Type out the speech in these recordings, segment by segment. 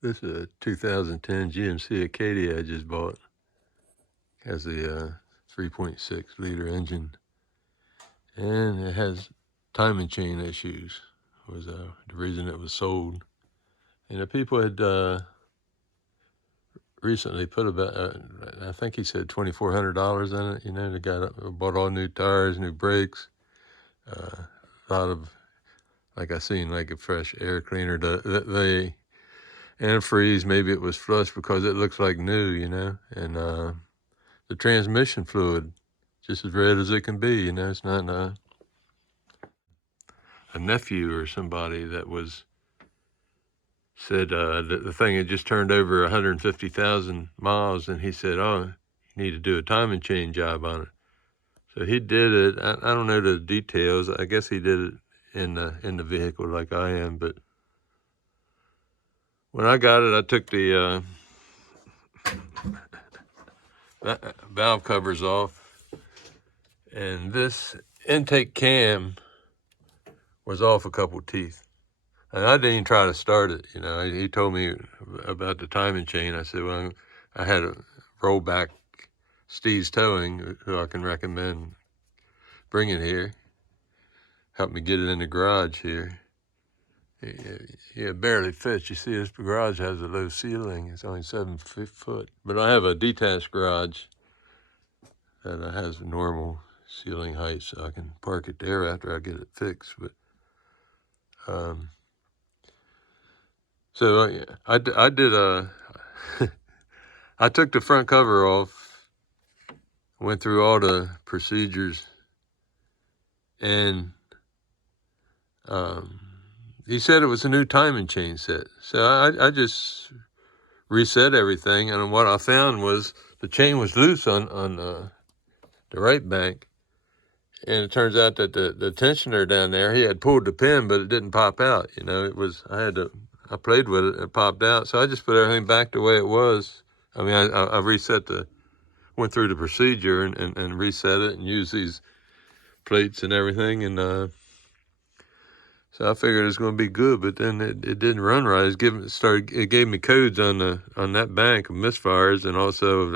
This is a 2010 GMC Acadia I just bought. Has a 3.6 liter engine, and it has timing chain issues. Was the reason it was sold. And the people had recently put about, I think he said $2,400 in it. You know, they bought all new tires, new brakes, a lot of, like I seen, like a fresh air cleaner. The antifreeze, maybe it was flush because it looks like new, you know, and the transmission fluid just as red as it can be, you know. It's not a nephew or somebody that was said the thing had just turned over 150,000 miles, and he said, "Oh, you need to do a timing chain job on it." So he did it. I don't know the details. I guess he did it in the vehicle like I am. But when I got it, I took the valve covers off, and this intake cam was off a couple teeth. And I didn't even try to start it. You know, he told me about the timing chain. I said, well, I had a rollback Steve's Towing, who I can recommend, bring it here. Help me get it in the garage here. Yeah, it barely fits. You see, this garage has a low ceiling. It's only 7 foot. But I have a detached garage that has normal ceiling height, so I can park it there after I get it fixed. But so I did I took the front cover off, went through all the procedures, and he said it was a new timing chain set. So I just reset everything, and what I found was the chain was loose on the right bank, and it turns out that the tensioner down there, he had pulled the pin, but it didn't pop out. You know, I played with it, and it popped out. So I just put everything back the way it was. I mean, I went through the procedure and reset it and used these plates and everything, and so I figured it was going to be good, but then it didn't run right. It gave me codes on that bank of misfires, and also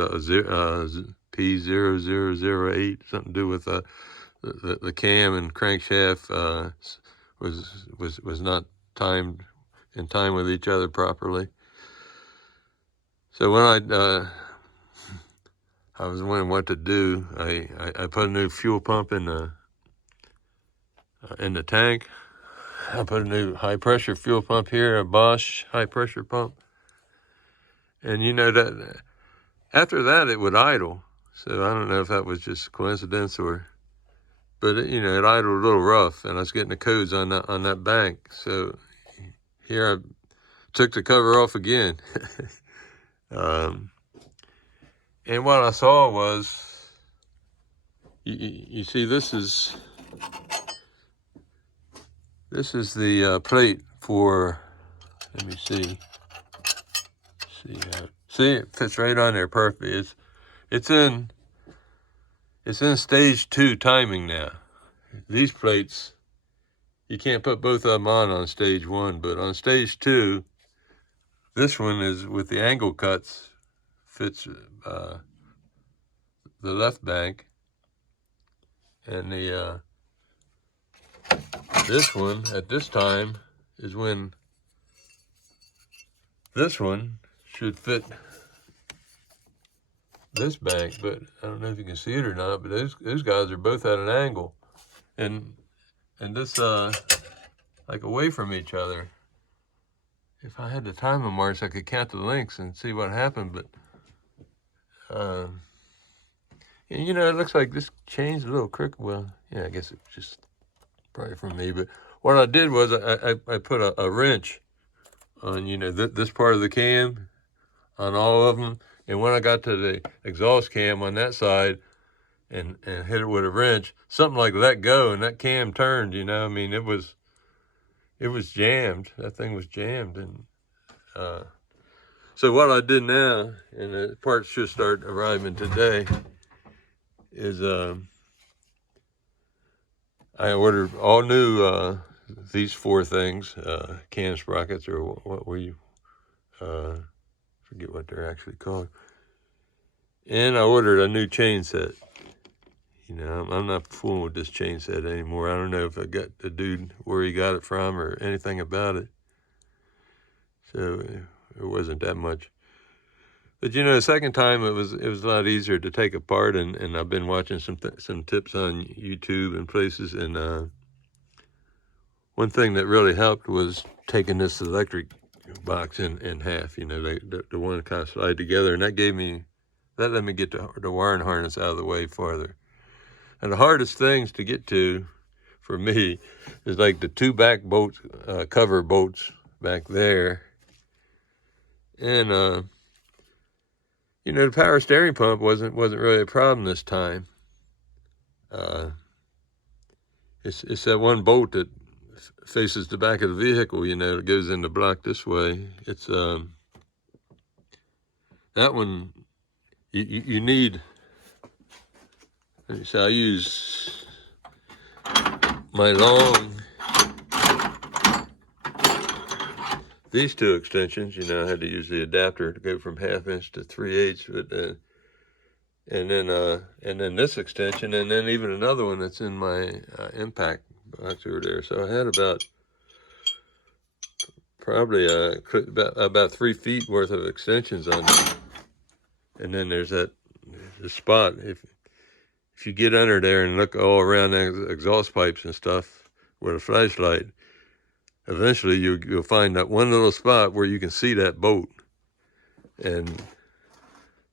P0008, something to do with the cam and crankshaft was not timed in time with each other properly. So when I was wondering what to do, I put a new fuel pump in the tank. I put a new high-pressure fuel pump here, a Bosch high-pressure pump. And you know that after that, it would idle. So I don't know if that was just coincidence but it idled a little rough, and I was getting the codes on that bank. So here I took the cover off again. And what I saw was, you see, this is the plate for, let me see. See, it fits right on there perfectly. It's in stage 2 timing now. These plates, you can't put both of them on stage 1, but on stage 2, this one is with the angle cuts, fits the left bank, and this one at this time is when this one should fit this bank, but I don't know if you can see it or not, but those guys are both at an angle, and this like away from each other. If I had the timing marks, I could count the links and see what happened, but and it looks like this chain's a little crooked. Well, yeah, I guess it's just probably from me, but what I did was I put a wrench on, this part of the cam, on all of them, and when I got to the exhaust cam on that side and hit it with a wrench, something like let go, and that cam turned. I mean, it was jammed. That thing was jammed, and so what I did now, and the parts should start arriving today, is I ordered all new these 4 things, cam sprockets, or what were you forget what they're actually called. And I ordered a new chain set. You know, I'm not fooling with this chain set anymore. I don't know if I got the dude where he got it from or anything about it. So it wasn't that much. But you know, the second time it was a lot easier to take apart, and I've been watching some tips on YouTube and places, and one thing that really helped was taking this electric box in half. You know, the one kind of slide together, and that let me get the wiring harness out of the way farther. And the hardest things to get to for me is like the two back bolts, cover bolts back there, and you know, the power steering pump wasn't really a problem this time. It's that one bolt that faces the back of the vehicle, you know, that goes in the block this way. It's that one you need. So I use my these two extensions. You know, I had to use the adapter to go from 1/2 inch to 3/8, but and then this extension, and then even another one that's in my impact box over there. So I had probably about 3 feet worth of extensions on there. And then there's the spot. If you get under there and look all around the exhaust pipes and stuff with a flashlight, eventually you'll find that one little spot where you can see that bolt. And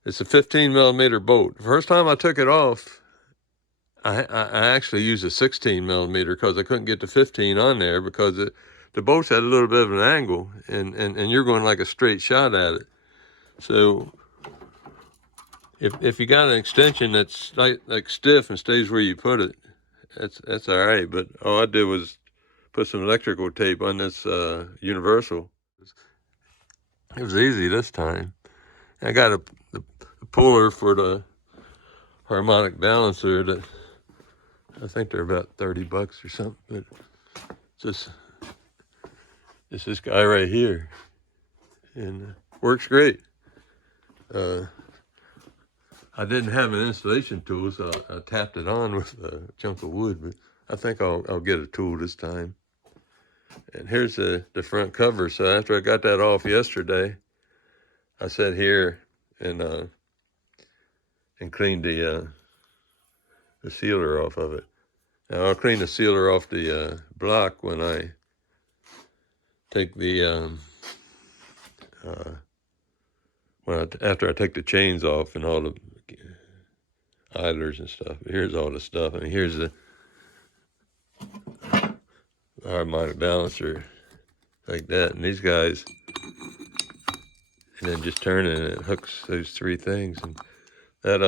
it's a 15 millimeter bolt. The first time I took it off, I actually used a 16 millimeter because I couldn't get the 15 on there because the bolts had a little bit of an angle, and you're going like a straight shot at it. So if you got an extension that's like stiff and stays where you put it, that's all right. But all I did was put some electrical tape on this universal. It was easy this time. I got the puller for the harmonic balancer that I think they're about $30 or something. But it's this guy right here, and works great. I didn't have an installation tool, so I tapped it on with a chunk of wood, but I think I'll get a tool this time. And here's the front cover. So after I got that off yesterday, I sat here and cleaned the sealer off of it. Now I'll clean the sealer off the block when I take the after I take the chains off and all the idlers and stuff. But here's all the stuff. I mean, here's the harmonic balancer like that, and these guys, and then just turn it and it hooks those 3 things. And that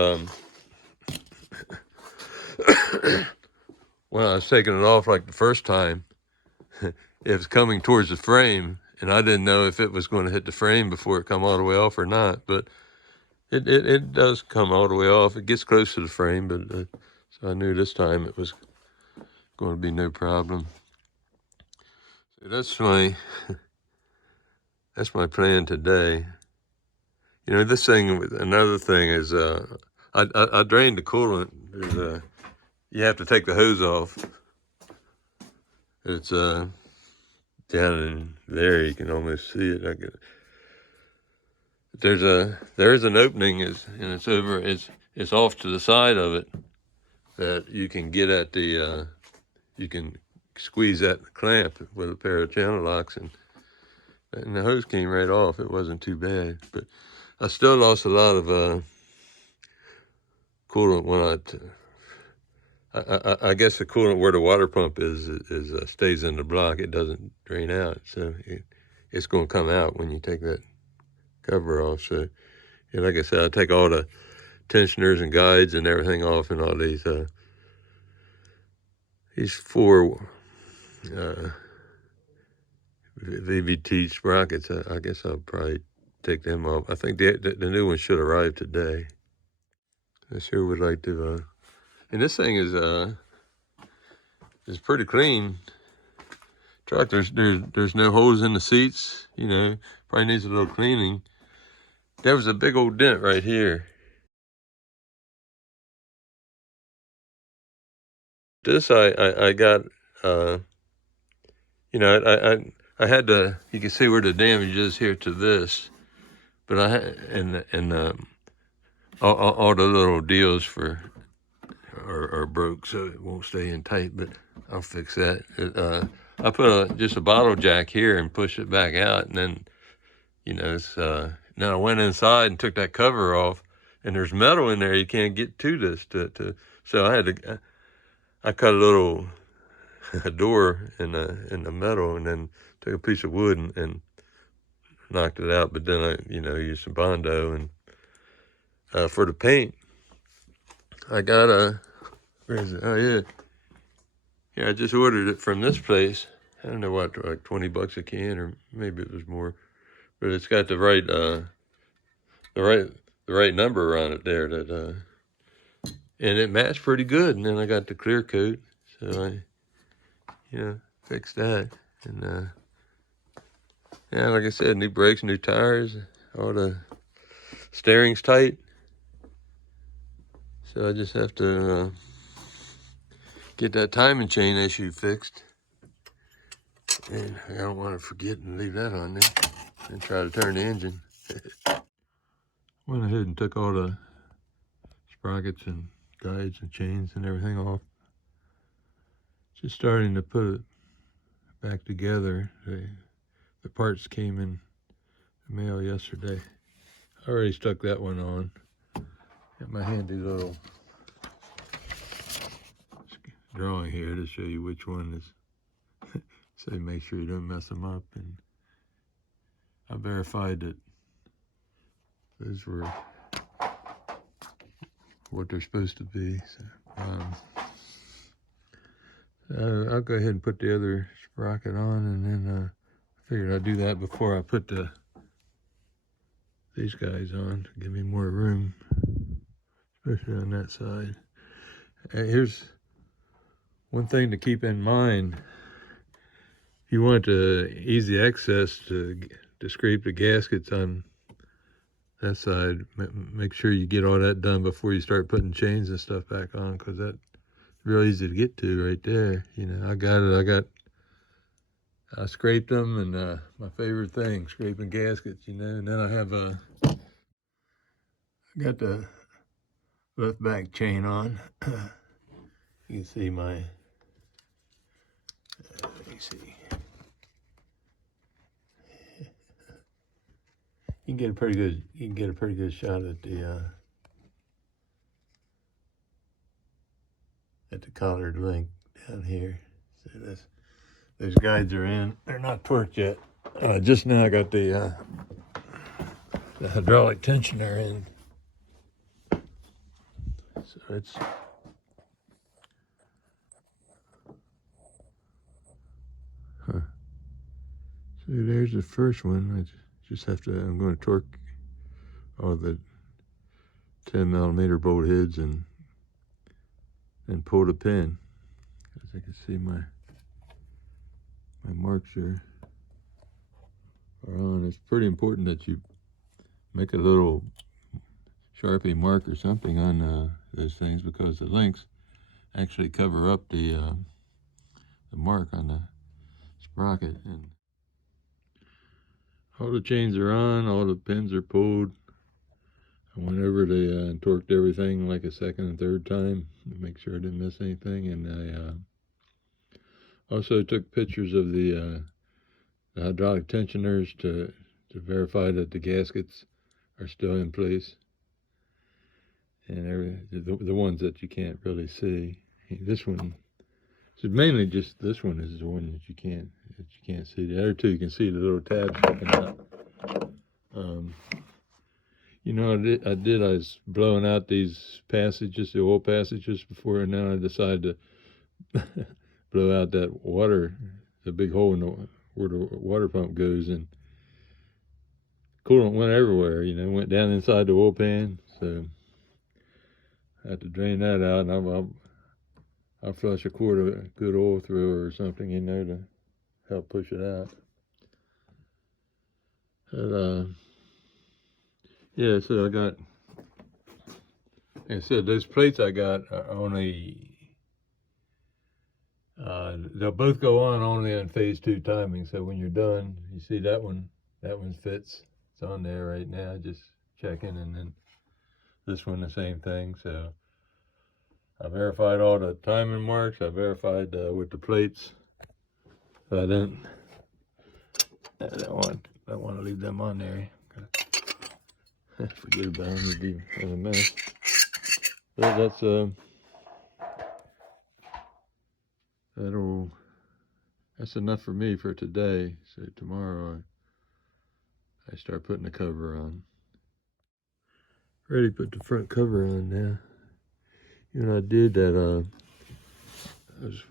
when I was taking it off like the first time, it was coming towards the frame, and I didn't know if it was going to hit the frame before it come all the way off or not. But it does come all the way off. It gets close to the frame, but so I knew this time it was going to be no problem. So that's my plan today. You know, this thing. Another thing is, I drained the coolant. You have to take the hose off. It's down in there. You can almost see it. There's an opening, and it's over. It's off to the side of it that you can get at the. You can squeeze that clamp with a pair of channel locks, and the hose came right off. It wasn't too bad, but I still lost a lot of coolant when I guess the coolant where the water pump is stays in the block. It doesn't drain out, so it's going to come out when you take that cover off. So, yeah, like I said, I take all the tensioners and guides and everything off, and all these 4 VVT sprockets. I guess I'll probably take them off. I think the new one should arrive today. I sure would like to. And this thing is pretty clean truck. There's no holes in the seats. You know, Probably needs a little cleaning. There was a big old dent right here. This I got, you know, I had to, you can see where the damage is here to this, but I had, and all the little deals are broke, so it won't stay in tight, but I'll fix that. I put just a bottle jack here and push it back out, and then, you know, it's, now I went inside and took that cover off, and there's metal in there. You can't get to this, so I cut a little door in the metal, and then took a piece of wood and knocked it out. But then I, you know, used some Bondo, and for the paint, I got where is it? Oh yeah, yeah. I just ordered it from this place. I don't know what, like $20 a can, or maybe it was more, but it's got the right the right number on it there, that and it matched pretty good. And then I got the clear coat, so I, you know, fixed that. And yeah, like I said, new brakes, new tires, all the steering's tight. So I just have to get that timing chain issue fixed. And I don't want to forget and leave that on there and try to turn the engine. Went ahead and took all the sprockets and guides and chains and everything off. Just starting to put it back together. The parts came in the mail yesterday. I already stuck that one on. Got my handy little drawing here to show you which one is. So make sure you don't mess them up. And I verified that those were what they're supposed to be. So I'll go ahead and put the other sprocket on, and then I figured I'd do that before I put these guys on to give me more room, especially on that side. Here's one thing to keep in mind. If you want easy access to scrape the gaskets on that side, make sure you get all that done before you start putting chains and stuff back on, because that's real easy to get to right there. You know, I got it. I scraped them, and my favorite thing, scraping gaskets, you know. And then I have I got the left back chain on. You can see my, let me see. You can get a pretty good shot at the collared link down here. So those guides are in. They're not torqued yet. Just now I got the hydraulic tensioner in. So it's so there's the first one. I just have to, I'm going to torque all the 10mm bolt heads and pull the pin. As I can see, my marks are on. It's pretty important that you make a little Sharpie mark or something on those things, because the links actually cover up the mark on the sprocket. And all the chains are on, all the pins are pulled. I went over and torqued everything like a second and third time to make sure I didn't miss anything. And I also took pictures of the hydraulic tensioners to verify that the gaskets are still in place, and the ones that you can't really see. This one, so mainly just this one is the one that you can't see. The other two you can see the little tabs sticking out. You know, I was blowing out these passages, the oil passages before, and now I decided to blow out that water, the big hole in where the water pump goes, and coolant went everywhere, you know, went down inside the oil pan. So I had to drain that out, and I'll flush a quart of good oil through or something, you know, to help push it out. And, yeah, so like I said, those plates I got are only, they'll both go on only on phase 2 timing. So when you're done, you see that one fits. It's on there right now, just checking. And then this one, the same thing. So I verified all the timing marks. I verified with the plates. So I don't want to leave them on there. Forget about them, it'd be in a mess. But that's enough for me for today. So tomorrow I start putting the cover on. Ready to put the front cover on now. You know, I did that. I was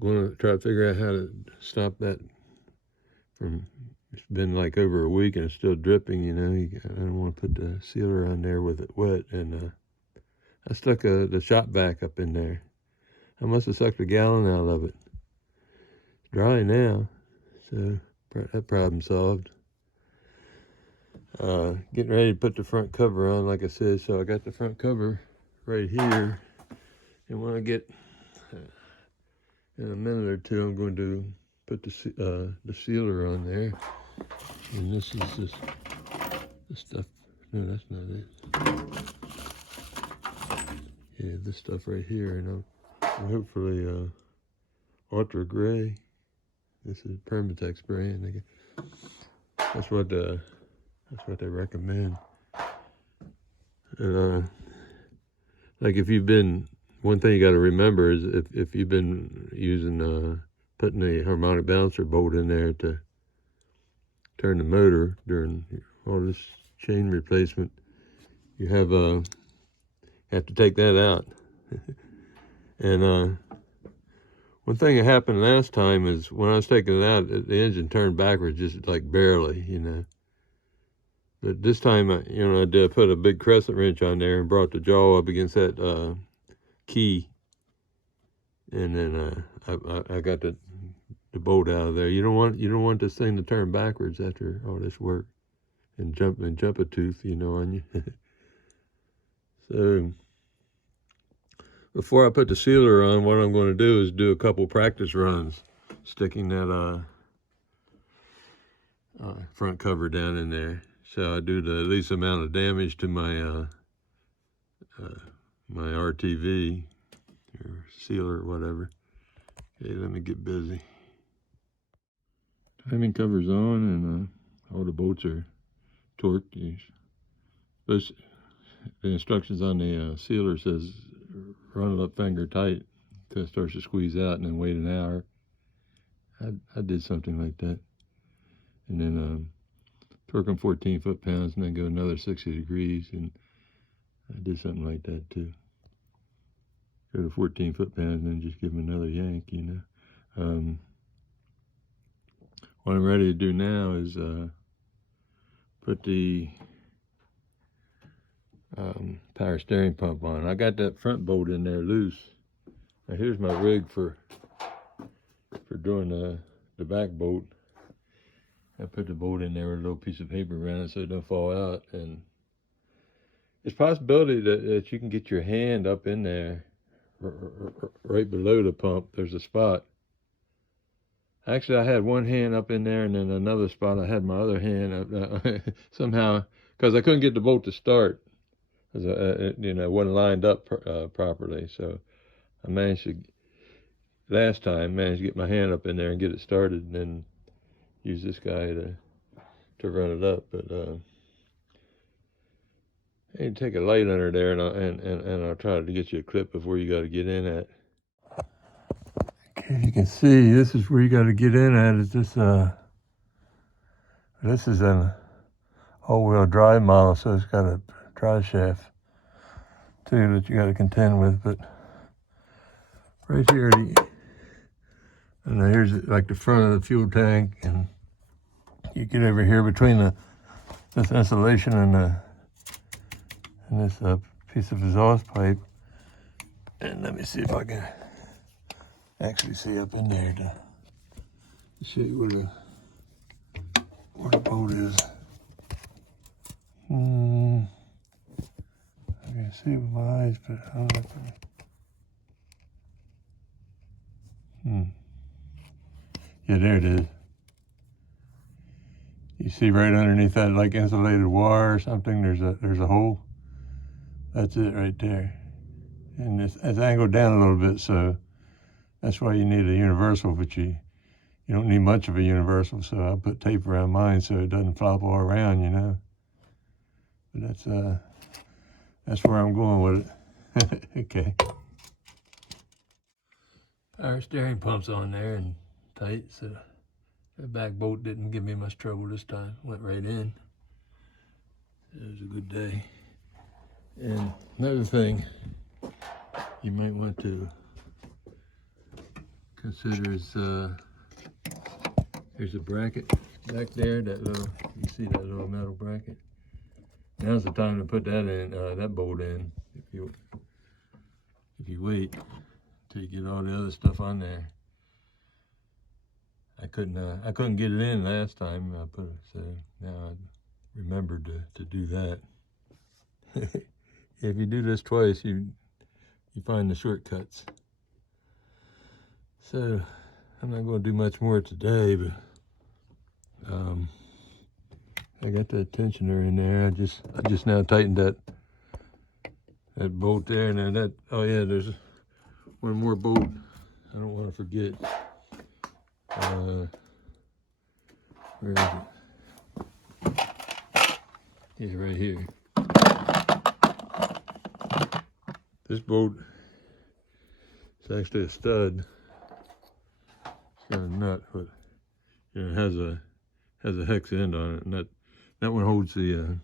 going to try to figure out how to stop that from. It's been like over a week and it's still dripping. You know, I don't want to put the sealer on there with it wet, and I stuck the shop vac up in there. I must have sucked a gallon out of it. It's dry now, so that problem solved. Getting ready to put the front cover on, like I said. So I got the front cover right here, and when I get in a minute or two, I'm going to put the sealer on there. And this is just the stuff. No, that's not it. Yeah, this stuff right here, and I'll hopefully ultra gray. This is Permatex brand. That's what they recommend. And like if you've been, one thing you got to remember is if you've been using putting a harmonic balancer bolt in there to turn the motor during all this chain replacement, you have to take that out. And one thing that happened last time is when I was taking it out, the engine turned backwards just like barely, you know. But this time, I did put a big crescent wrench on there and brought the jaw up against that key, and then I got the bolt out of there. You don't want this thing to turn backwards after all this work and jump a tooth, you know, on you. So before I put the sealer on, what I'm going to do is do a couple practice runs, sticking that front cover down in there. So I do the least amount of damage to my my RTV or sealer or whatever. Okay, let me get busy. Timing cover's on, and all the bolts are torqued. The instructions on the sealer says run it up finger tight until it starts to squeeze out, and then wait an hour. I did something like that, and then torque them 14 foot-pounds, and then go another 60 degrees, and I did something like that too. Go to 14 foot-pounds, and then just give them another yank, you know. What I'm ready to do now is put the power steering pump on. I got that front bolt in there loose. Now here's my rig for doing the back bolt. I put the bolt in there with a little piece of paper around it so it don't fall out. And it's a possibility that you can get your hand up in there right below the pump. There's a spot. Actually, I had one hand up in there, and then another spot I had my other hand up somehow, because I couldn't get the bolt to start. It wasn't lined up properly. So I managed to get my hand up in there and get it started, and then use this guy to run it up. But you take a light under there, and I'll try to get you a clip of where you got to get in at. Okay, you can see this is where you got to get in at. Is this this is an all-wheel drive model, so it's got a drive shaft too that you got to contend with. But right here, and here's like the front of the fuel tank, and you get over here between this insulation and this piece of exhaust pipe. And let me see if I can actually see up in there to show you where the bolt is. can see it with my eyes, but I don't know if yeah, there it is. You see right underneath that, like insulated wire or something, there's a hole. That's it right there. And it's angled down a little bit, so that's why you need a universal, but you don't need much of a universal, so I put tape around mine so it doesn't flop all around, you know. But that's where I'm going with it. Okay. Our steering pump's on there and tight, so the back bolt didn't give me much trouble this time. Went right in. It was a good day. And another thing you might want to consider is there's a bracket back there, that little, you see that little metal bracket. Now's the time to put that in, that bolt in. If you wait till you get all the other stuff on there. I couldn't get it in last time I put it, so now I remembered to do that. If you do this twice, you find the shortcuts. So I'm not going to do much more today, but I got that tensioner in there. I just now tightened that bolt there, and then that. Oh yeah, there's one more bolt. I don't want to forget. Where is it? Yeah, right here. This bolt is actually a stud. It's got a nut, but it has a hex end on it, and that one holds the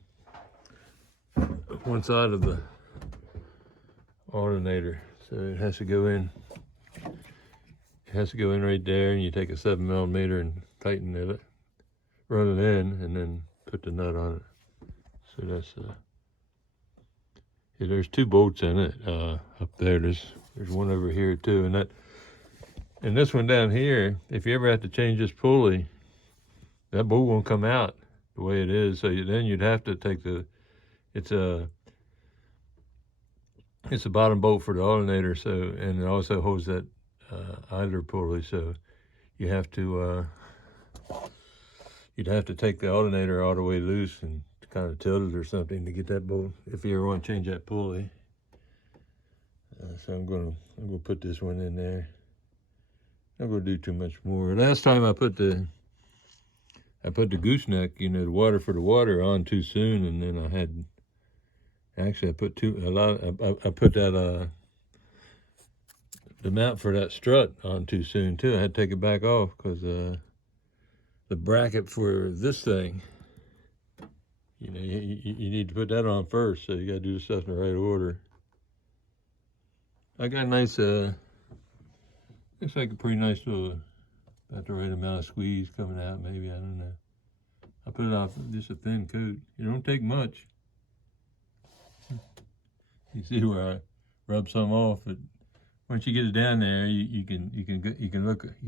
one side of the alternator, so it has to go in. It has to go in right there, and you take a 7mm and tighten it, run it in, and then put the nut on it. So that's yeah, there's 2 bolts in it up there. There's one over here too, and this one down here. If you ever have to change this pulley, that bolt won't come out the way it is. So then you'd have to take it's a bottom bolt for the alternator. So, and it also holds that idler pulley. So you have to you'd have to take the alternator all the way loose and kind of tilt it or something to get that bolt if you ever want to change that pulley. So I'm gonna put this one in there. I'm gonna do too much more. Last time I put the gooseneck, you know, the water for the water on too soon, and then I put that the mount for that strut on too soon too. I had to take it back off because the bracket for this thing, you know, you need to put that on first, so you got to do the stuff in the right order. I got a nice, looks like a pretty nice little, about the right amount of squeeze coming out, maybe, I don't know. I put it off just a thin coat. It don't take much. You see where I rub some off, but once you get it down there, you can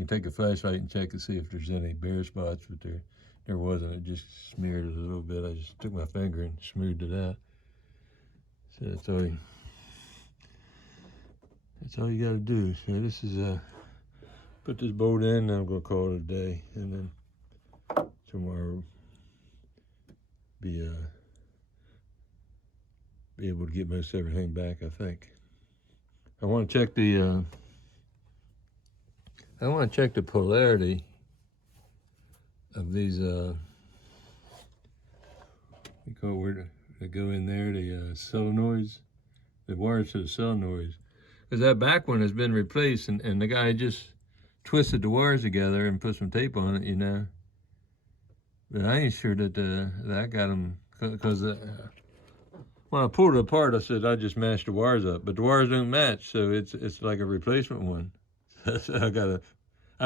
take a flashlight and check to see if there's any bare spots, but there wasn't. It just smeared it a little bit. I just took my finger and smoothed it out. So that's all you got to do. So this is put this bolt in, and I'm gonna call it a day, and then tomorrow be able to get most everything back, I think. I want to check the polarity of these we call where they go in there, the solenoids, the wires to the solenoids, because that back one has been replaced, and the guy just twisted the wires together and put some tape on it, you know. But I ain't sure that I got them, because when I pulled it apart, I said I just matched the wires up, but the wires don't match, so it's like a replacement one. So I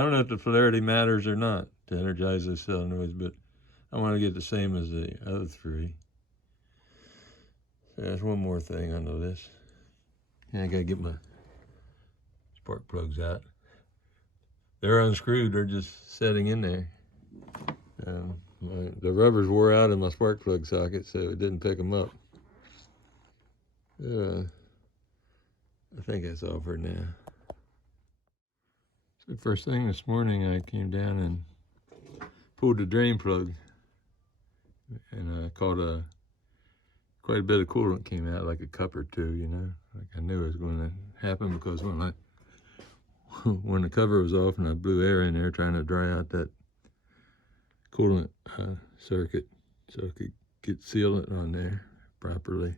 don't know if the polarity matters or not to energize those solenoids, but I want to get the same as the other 3. So that's one more thing on the list. And I gotta get my spark plugs out. They're unscrewed, they're just setting in there. The rubbers wore out in my spark plug socket, so it didn't pick them up. I think that's all for now. So first thing this morning, I came down and pulled the drain plug, and I caught quite a bit of coolant came out, like a cup or two, you know. Like I knew it was going to happen, because when the cover was off and I blew air in there trying to dry out that coolant circuit so I could get sealant on there properly,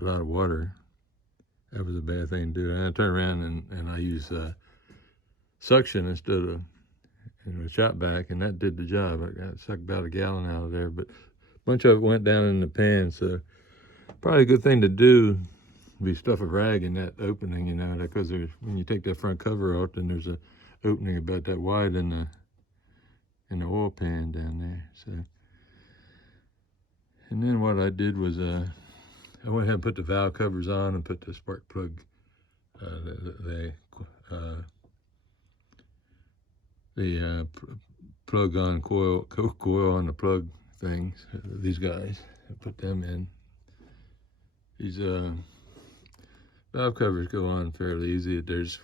a lot of water. That was a bad thing to do. And I turned around and I used suction instead of a shot back, and that did the job. I got sucked about a gallon out of there, but a bunch of it went down in the pan, so probably a good thing to do would be stuff a rag in that opening, you know, because when you take that front cover off, then there's a opening about that wide in the oil pan down there. So, and then what I did was I went ahead and put the valve covers on and put the spark plug, plug on coil on the plug things. These guys, I put them in. These valve covers go on fairly easy. There's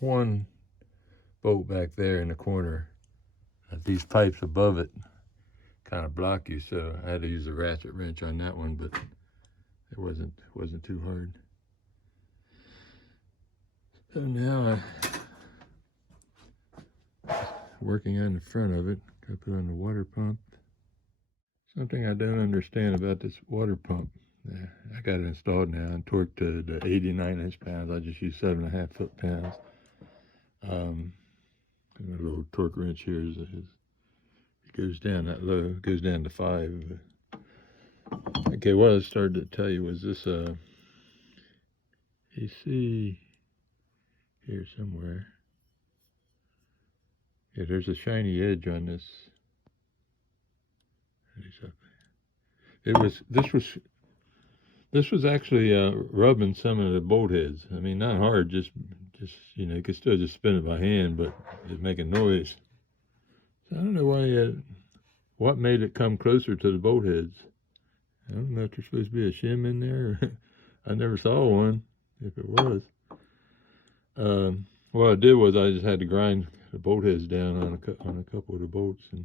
one bolt back there in the corner. These pipes above it kind of block you, so I had to use a ratchet wrench on that one, but it wasn't too hard. So now I'm working on the front of it. I put on the water pump. Something I don't understand about this water pump. I got it installed now and torqued to the 89 inch-pounds. I just use 7.5 foot-pounds. A little torque wrench here it goes down that low. It goes down to 5. Okay, what I started to tell you was this. You see here somewhere. Yeah, there's a shiny edge on this. This was actually rubbing some of the bolt heads. I mean, not hard, just you know, you could still just spin it by hand, but it's making noise. So I don't know why. What made it come closer to the bolt heads? I don't know if there's supposed to be a shim in there. I never saw one. If it was, what I did was I just had to grind the bolt heads down on a couple of the bolts, and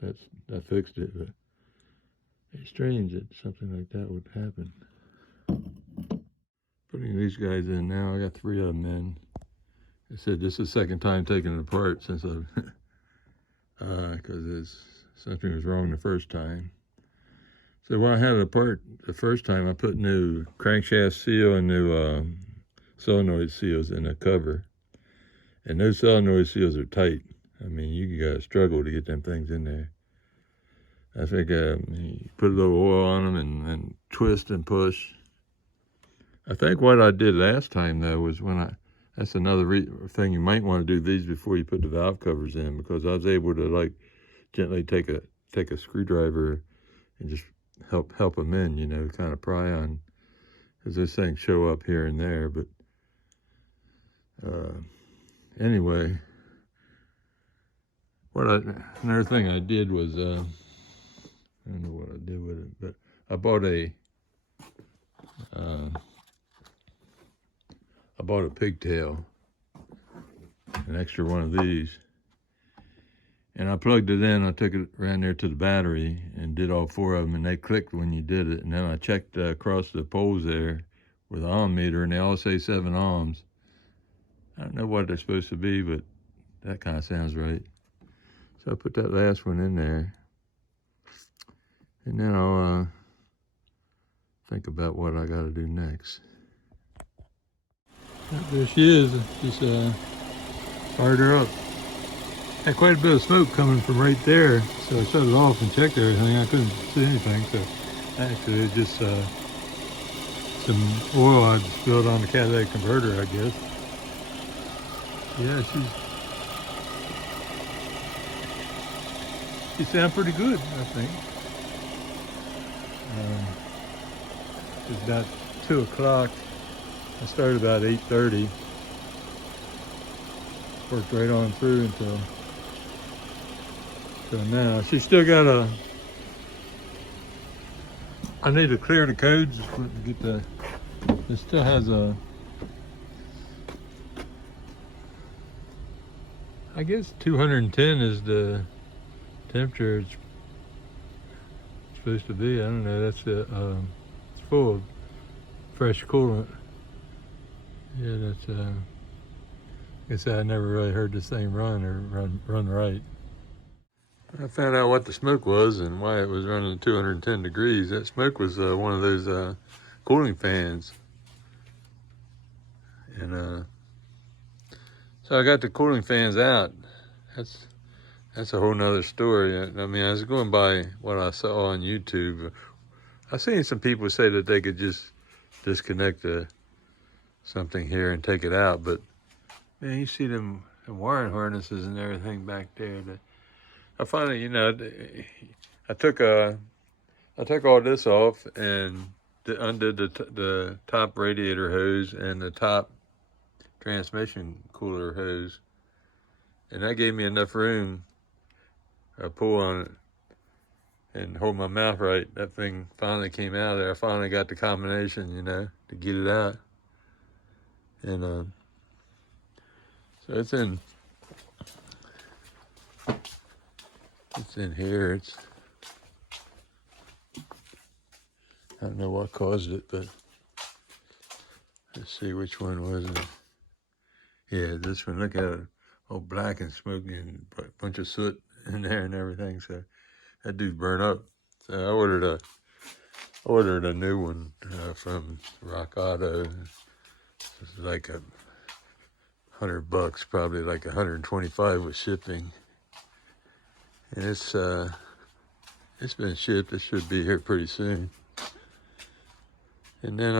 that fixed it. But it's strange that something like that would happen. Putting these guys in now. I got 3 of them in. I said this is the second time taking it apart since I've because something was wrong the first time. So when I had it apart the first time, I put new crankshaft seal and new solenoid seals in the cover. And those solenoid seals are tight. I mean, you gotta struggle to get them things in there. I think you put a little oil on them and twist and push. I think what I did last time though was that's another thing you might want to do these before you put the valve covers in, because I was able to like gently take a screwdriver and just help them in, you know, kind of pry on, because those things show up here and there. But anyway, another thing I did was I don't know what I did with it, but I bought a pigtail, an extra one of these, and I plugged it in. I took it around there to the battery and did all 4 of them, and they clicked when you did it. And then I checked across the poles there with an ohm meter, and they all say 7 ohms. I don't know what they're supposed to be, but that kind of sounds right. So I put that last one in there, and then I'll think about what I got to do next. There she is. Just fired her up. Had quite a bit of smoke coming from right there, so I shut it off and checked everything. I couldn't see anything, so actually it's just some oil I spilled on the catalytic converter, I guess. Yeah, she sounds pretty good, I think. It's about 2 o'clock. I started about 8:30. Worked right on through until now. She's still got I need to clear the codes, get the It still has a, I guess 210 is the temperature it's supposed to be. I don't know. That's it's full of fresh coolant. Yeah, that's like I said, I never really heard this thing run or run right. I found out what the smoke was and why it was running at 210 degrees. That smoke was one of those cooling fans. And so I got the cooling fans out. That's a whole nother story. I mean, I was going by what I saw on YouTube. I've seen some people say that they could just disconnect something here and take it out, but man, you see them wiring harnesses and everything back there. I finally, you know, I took all this off and undid the top radiator hose and the top transmission cooler hose, and that gave me enough room to pull on it and hold my mouth right. That thing finally came out of there. I finally got the combination, you know, to get it out. And so it's in here. I don't know what caused it, but let's see which one was it. Yeah, this one. Look at it, all black and smoky and a bunch of soot in there and everything. So that dude burned up. So I ordered a new one from Rock Auto. It's like $100, probably like 125 with shipping. And it's been shipped. It should be here pretty soon. And then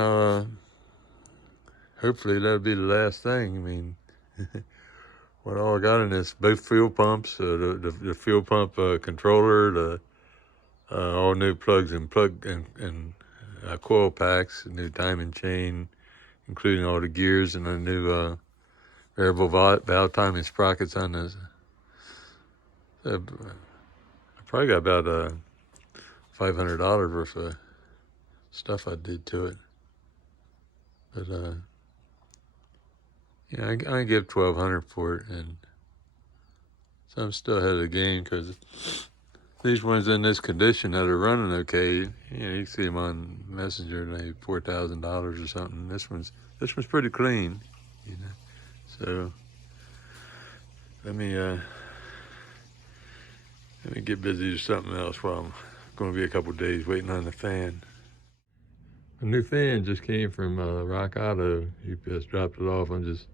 hopefully that'll be the last thing. I mean, what all I got in this, both fuel pumps, the fuel pump controller, the all new plugs and coil packs, a new diamond chain, including all the gears and a new variable valve timing sprockets on this. I probably got about $500 worth of stuff I did to it. But yeah, I give $1,200 for it, and so I'm still ahead of the game because these ones in this condition that are running okay, you know, you can see them on Messenger, maybe $4,000 or something. This one's pretty clean, you know. So let me get busy with something else while I'm going to be a couple days waiting on the fan. A new fan just came from Rock Auto. UPS dropped it off. I'm just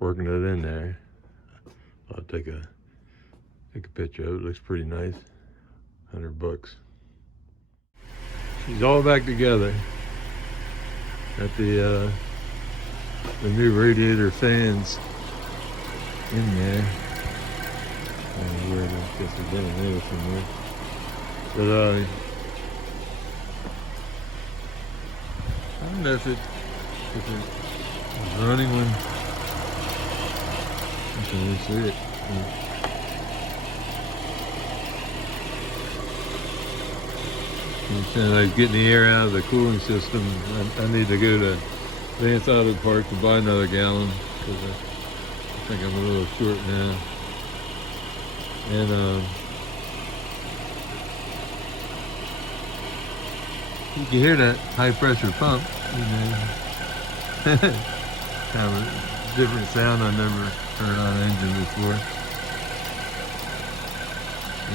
working it in there. I'll take a picture of it. It looks pretty nice. $100. She's all back together. Got the new radiator fans in there. And where I guess it's in there somewhere. But I don't know if it was running when I can really see it. Like getting the air out of the cooling system. I need to go to Vance Auto Park to buy another gallon because I think I'm a little short now. And you can hear that high pressure pump, you know. Kind of a different sound I've never heard on an engine before.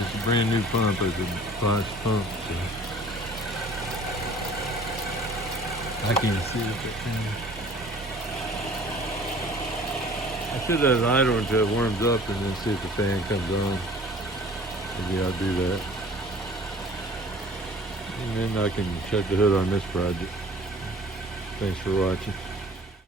It's a brand new pump, it's a Bosch pump, so I can't see it, but I should have idle until it warms up and then see if the fan comes on. Maybe I'll do that. And then I can check the hood on this project. Thanks for watching.